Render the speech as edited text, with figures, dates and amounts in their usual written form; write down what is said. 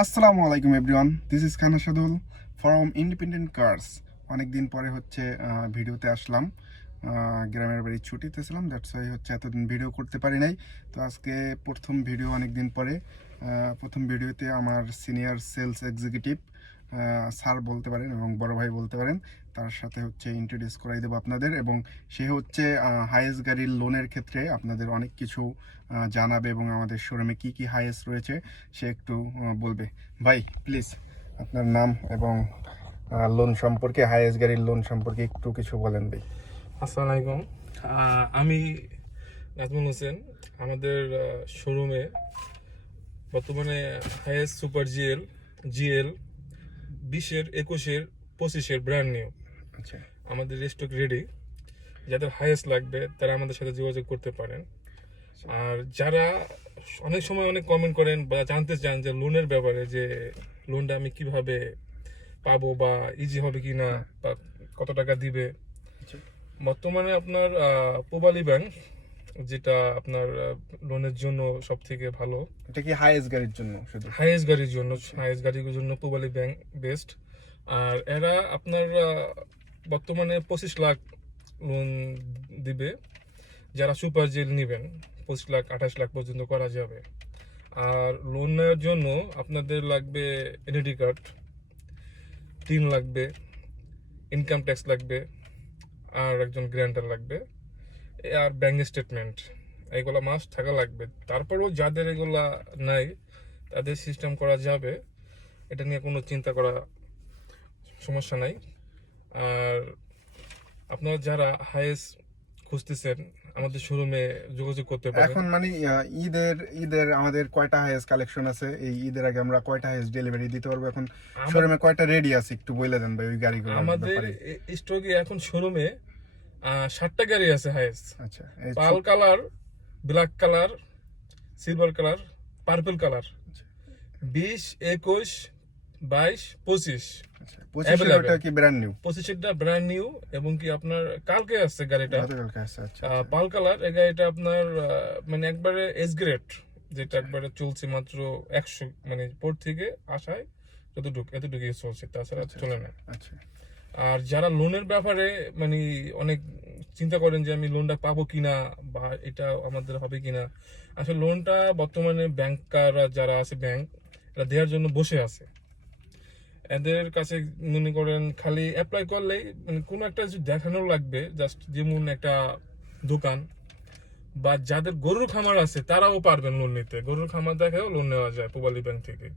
আসসালামু আলাইকুম everyone, this is Khan Asadul from independent cars. অনেকদিন পরে হচ্ছে ভিডিওতে আসলাম। গ্রামের বাড়ির ছুটিতে ছিলাম, দ্যাটস ওয়াই হচ্ছে এতদিন ভিডিও করতে পারি নাই। তো আজকে প্রথম ভিডিও অনেকদিন পরে। প্রথম ভিডিওতে আমার সিনিয়র সেলস এক্সিকিউটিভ স্যার বলতে পারেন এবং বড় ভাই বলতে পারেন, তার সাথে হচ্ছে ইন্ট্রোডিউস করাই দেবো আপনাদের। এবং সে হচ্ছে হাইয়েস্ট গাড়ির লোনের ক্ষেত্রে আপনাদের অনেক কিছু জানাবে এবং আমাদের শোরুমে কি কি হাইয়েস্ট রয়েছে সে একটু বলবে। ভাই প্লিজ আপনার নাম এবং লোন সম্পর্কে, হাইয়েস্ট গাড়ির লোন সম্পর্কে একটু কিছু বলেন ভাই। আসসালামু আলাইকুম। আমি নাজমুল হোসেন। আমাদের শোরুমে বর্তমানে হাইয়েস্ট সুপার জিএল 20-এর 21-এর 25-এর ব্র্যান্ড নিউ আচ্ছা আমাদের স্টক রেডি। যাদের হাইয়েস্ট লাগবে তারা আমাদের সাথে যোগাযোগ করতে পারেন। আর যারা অনেক সময় অনেক কমেন্ট করেন বা জানতে চান যে লোনের ব্যাপারে, যে লোনটা আমি কিভাবে পাবো বা ইজি হবে কি না বা কত টাকা দিবে, আচ্ছা বর্তমানে আপনার পূবালী ব্যাংক, যেটা আপনার লোনের জন্য সব থেকে ভালো। এটা কি হাইয়েস্ট গাড়ির জন্য শুধু? হাইয়েস্ট গাড়ির জন্য পূবালী ব্যাংক বেস্ট। আর এরা আপনার বর্তমানে 25 লাখ লোন দিবে। যারা সুপার জেল নেবেন 25 লাখ 28 লাখ পর্যন্ত করা যাবে। আর লোন নেওয়ার জন্য আপনাদের লাগবে এনআইডি কার্ড, টিন লাগবে, ইনকাম ট্যাক্স লাগবে, আর একজন গ্যারান্টার লাগবে, আর ব্যাংক স্টেটমেন্ট। এগুলো মাস্ট থাকা লাগবে। তারপরেও যাদের এগুলা নাই তাদের সিস্টেম করা যাবে, এটা নিয়ে কোনো চিন্তা করা সমস্যা নাই। আর আপনারা যারা হাইয়েস্ট খুঁজতেছেন আমাদের শোরুমে যোগাযোগ করতে পারেন। এখন মানে ঈদের ঈদের আমাদের কয়টা হাইয়েস্ট কালেকশন আছে? এই ঈদের আগে আমরা কয়টা হাইয়েস্ট ডেলিভারি দিতে পারবো? এখন শোরুমে কয়টা রেডি আছে একটু বলে দেন ভাই ওই গাড়িগুলো আমাদের স্টকে এখন শোরুমে 60টা গাড়ি আছে হাইয়েস্ট। আচ্ছা pearl colour, black colour, silver colour, purple colour, 20, 21, 22, 25 আচ্ছা 25 কি ব্র্যান্ড নিউ? 25টা ব্র্যান্ড নিউ। এবং কি আপনার কালকে আসছে গাড়িটা, গতকালকে আছে। আচ্ছা পাল কালার। এই গাড়িটা আপনার মানে একবারে এস গ্রেড, যেটা একবারে চলছে মাত্র 100, মানে পোর্ট থেকে আসায় এতটুকু চলছে, তাছাড়া চলে না। আচ্ছা আর যারা লোনের ব্যাপারে মানে অনেক চিন্তা করেন যে আমি লোনটা পাবো কিনা বা এটা আমাদের হবে কিনা, আসলে লোনটা বর্তমানে ব্যাংকাররা যারা আছে, ব্যাংক এরা দেওয়ার জন্য বসে আছে। এদের কাছে মনে করেন খালি অ্যাপ্লাই করলেই, মানে কোনো একটা কিছু দেখানো লাগবে, জাস্ট যেমন একটা দোকান বা যাদের গরুর খামার আছে তারাও পারবেন লোন নিতে। গরুর খামার দেখাও লোন নেওয়া যায় পূবালী ব্যাংক থেকে।